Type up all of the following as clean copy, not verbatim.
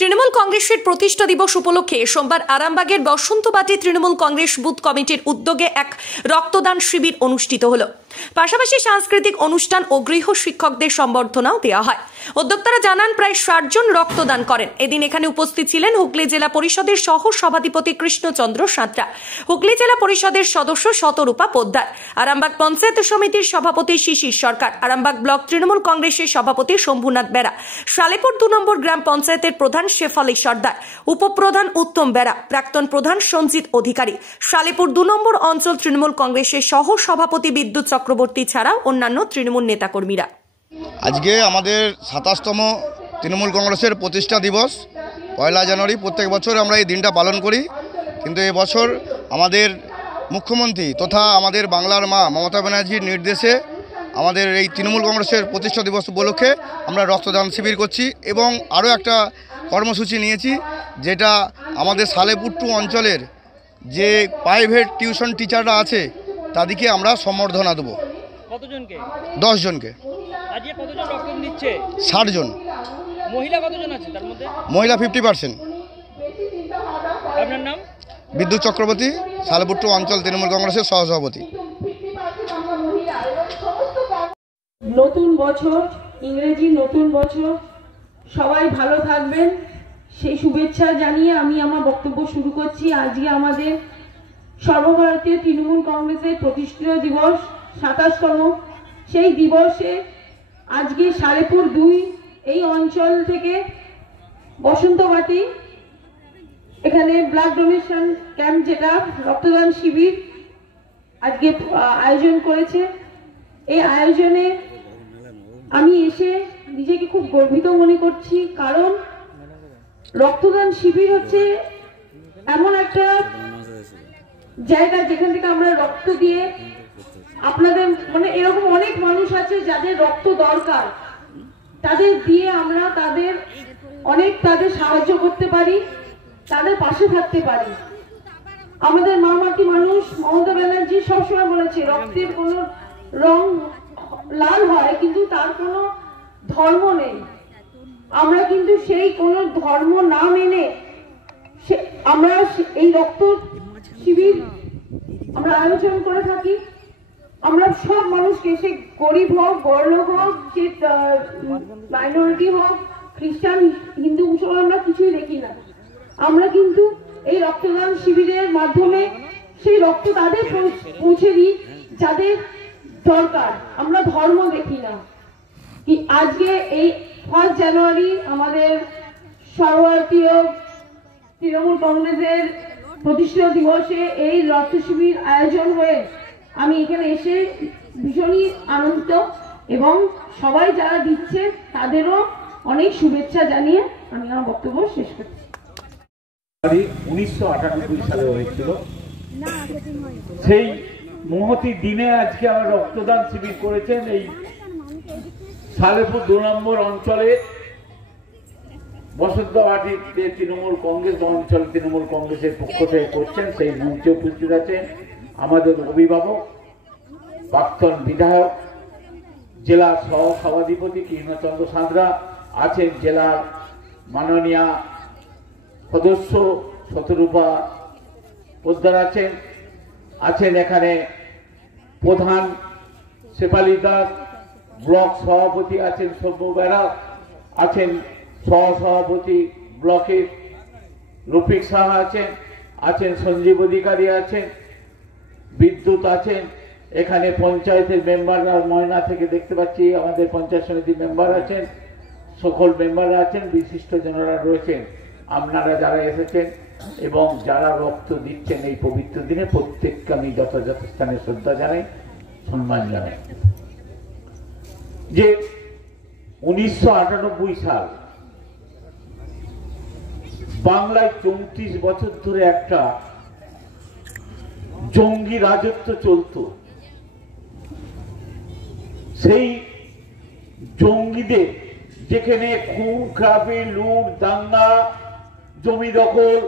তৃণমূল কংগ্রেসের প্রতিষ্ঠা দিবস উপলক্ষে সোমবার আরামবাগের বসন্তবাটি তৃণমূল কংগ্রেস বুথ কমিটির উদ্যোগে এক রক্তদান শিবির অনুষ্ঠিত হলো। পাশাপাশি সাংস্কৃতিক অনুষ্ঠান ও গৃহ শিক্ষকদের সম্বর্ধনাও দেওয়া হয়। উদ্যোক্তারা জানান প্রায় ৬০ জন রক্তদান করেন। এদিন এখানে উপস্থিত ছিলেন হুগলি জেলা পরিষদের সহ সভাধিপতি কৃষ্ণচন্দ্র সাঁতরা, হুগলি জেলা পরিষদের সদস্য শতরূপা পোদ্দার, আরামবাগ পঞ্চায়েত সমিতির সভাপতি শিশির সরকার, আরামবাগ ব্লক তৃণমূল কংগ্রেসের সভাপতি শম্ভুনাথ বেরা, সালেপুর ২ নম্বর গ্রাম পঞ্চায়েতের প্রধান শেফালি সর্দার, উপপ্রধান উত্তম বেরা, প্রাক্তন প্রধান সঞ্জিত অধিকারী, সালেপুর ২ নম্বর অঞ্চল তৃণমূল কংগ্রেসের সহ সভাপতি বিদ্যুৎ চক্রবর্তী ছাড়াও অন্যান্য তৃণমূল নেতাকর্মীরা। আজকে আমাদের ২৭তম তৃণমূল কংগ্রেসের প্রতিষ্ঠা দিবস। ১ জানুয়ারি প্রত্যেক বছর আমরা এই দিনটা পালন করি, কিন্তু এবছর আমাদের মুখ্যমন্ত্রী তথা আমাদের বাংলার মা মমতা ব্যানার্জির নির্দেশে আমাদের এই তৃণমূল কংগ্রেসের প্রতিষ্ঠা দিবস উপলক্ষে আমরা রক্তদান শিবির করছি এবং আরও একটা কর্মসূচি নিয়েছি, যেটা আমাদের সালেপুর ২ অঞ্চলের যে প্রাইভেট টিউশন টিচাররা আছে তাদেরকে আমরা সম্বর্ধনা দেবো। কতজনকে? 10 জনকে। আজকে কতজন রক্ত নিচ্ছে? 60 জন। মহিলা কতজন আছে তার মধ্যে? মহিলা 50%। আপনার নাম? বিদ্যুৎ চক্রবর্তী, সালেপুর ২ অঞ্চল তৃণমূল কংগ্রেসের সহসভাপতি। নতুন বছর, ইংরেজি নতুন বছর, সবাই ভালো থাকবেন সেই শুভেচ্ছা জানিয়ে আমি আমার বক্তব্য শুরু করছি। আজকে আমাদের সর্বভারতীয় তৃণমূল কংগ্রেসের প্রতিষ্ঠা দিবস ২৭তম। সেই দিবসে আজকে সালেপুর ২ এই অঞ্চল থেকে বসন্তবাটি এখানে ব্লাড ডোনেশন ক্যাম্প, যেটা রক্তদান শিবির আজকে আয়োজন করেছে। এই আয়োজনে আমি এসে নিজেকে খুব গর্বিত মনে করছি, কারণ রক্তদান শিবির হচ্ছে এমন একটা জায়গা যেখান থেকে আমরা রক্ত দিয়ে আপনাদের এরকম অনেক মানুষ আছে যাদের রক্ত দরকার, তাদের দিয়ে আমরা তাদের সাহায্য করতে পারি, তাদের পাশে থাকতে পারি। আমাদের মা মাটি মানুষ মমতা ব্যানার্জি সবসময় বলেছে রক্তের কোনো রং লাল হয় কিন্তু তার কোনো ধর্ম নেই। আমরা কিন্তু সেই কোনো ধর্ম না মেনে আমরা এই রক্ত শিবির আমরা আয়োজন করে থাকি। আমরা সব মানুষকে, সে গরিব হোক, বড়লোক হোক, সে মাইনরিটি হোক, খ্রিস্টান, হিন্দু, মুসলমান, আমরা কিছুই দেখি না। আমরা কিন্তু এই রক্তদান শিবিরের মাধ্যমে সেই রক্ত তাদের পৌঁছে দিই যাদের দরকার। আমরা ধর্ম দেখি না। কি আজকে এই 1 জানুয়ারি আমাদের সর্বভারতীয় তৃণমূল কংগ্রেসের প্রতিষ্ঠা দিবসে এই রক্ত শিবির আয়োজন হয়ে আমি এখানে এসে ভীষণই আনন্দিত এবং সবাই যারা দিচ্ছে তাদেরও অনেক শুভেচ্ছা জানিয়ে আমি আমার বক্তব্য শেষ করছি। 1998 সালে হয়েছিল, সেই মহতি দিনে আজকে আমরা রক্তদান শিবির করেছেন এই সালেপুর ২ নম্বর অঞ্চলে বসন্তবাটিতে তৃণমূল কংগ্রেস অঞ্চল তৃণমূল কংগ্রেসের পক্ষ থেকে করছেন। সেই মঞ্চে উপস্থিত আছেন আমাদের অভিভাবক, প্রাক্তন বিধায়ক, জেলা সহ সভাধিপতি কৃষ্ণচন্দ্র সাঁতরা আছেন, জেলার মাননীয় সদস্য শতরূপা পোদ্দার আছেন এখানে প্রধান শেফালি দাস, ব্লক সভাপতি আছেন সব্য বেরা, আছেন সহসভাপতি ব্লকের রফিক সাহা আছেন সঞ্জীব অধিকারী আছেন, বিদ্যুৎ আছেন, এখানে পঞ্চায়েতের মেম্বাররা ময়না থেকে দেখতে পাচ্ছি আমাদের পঞ্চায়েত সমিতির মেম্বার আছেন, সকল মেম্বাররা আছেন, বিশিষ্ট জনেরা রয়েছেন। আপনারা যারা এসেছেন এবং যারা রক্ত দিচ্ছেন এই পবিত্র দিনে প্রত্যেককে আমি যথাযথ স্থানে শ্রদ্ধা জানাই, সম্মান জানাই। যে 1998 সাল বাংলায় 34 বছর ধরে একটা জঙ্গি রাজত্ব চলত। সেই জঙ্গিদের যেখানে খুন খারাপি, লুট, দাঙ্গা, জমি দখল,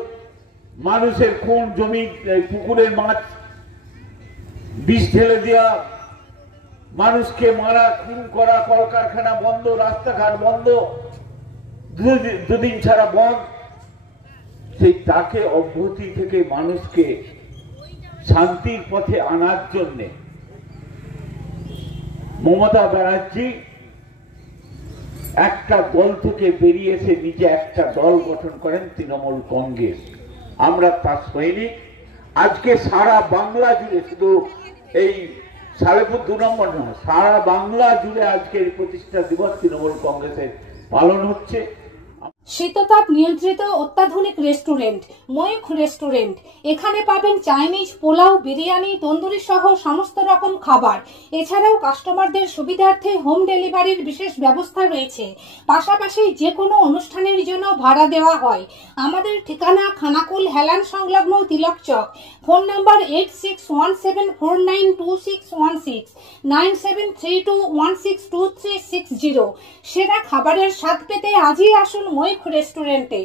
মানুষের খুন, জমি পুকুরের মাছ বিষ ঢেলে দেওয়া, মানুষকে মারা, খুন করা, কলকারখানা বন্ধ, রাস্তাঘাট বন্ধ, দুদিন ছাড়া বন্ধ, সেই তাকে অব্যাহতি থেকে মানুষকে শান্তির পথে আনার জন্যে মমতা ব্যানার্জি একটা দল থেকে বেরিয়ে এসে নিজে একটা দল গঠন করেন, তৃণমূল কংগ্রেস। আমরা তার সৈনিক। আজকে সারা বাংলা জুড়ে, শুধু এই সালেপুর 2 নম্বর নয়, সারা বাংলা জুড়ে আজকের প্রতিষ্ঠা দিবস তৃণমূল কংগ্রেসের পালন হচ্ছে। শীততাপ নিয়ন্ত্রিত অত্যাধুনিক রেস্টুরেন্ট ময়ূখ রেস্টুরেন্ট। এখানে পাবেন চাইনিজ, পোলাও, বিরিয়ানি, তন্দুরি সহ সমস্ত রকম খাবার। এছাড়াও কাস্টমারদের সুবিধার্থে হোম ডেলিভারির বিশেষ ব্যবস্থা রয়েছে। পাশাপাশি যে কোনো অনুষ্ঠানের জন্য ভাড়া দেওয়া হয়। আমাদের ঠিকানা খানাকুল হেলান সংলগ্ন তিলক চক। Phone number 8617492616 9732162360। সেরা খাবারের স্বাদ পেতে আজই আসুন ময়ূখ রেস্টুরেন্টে।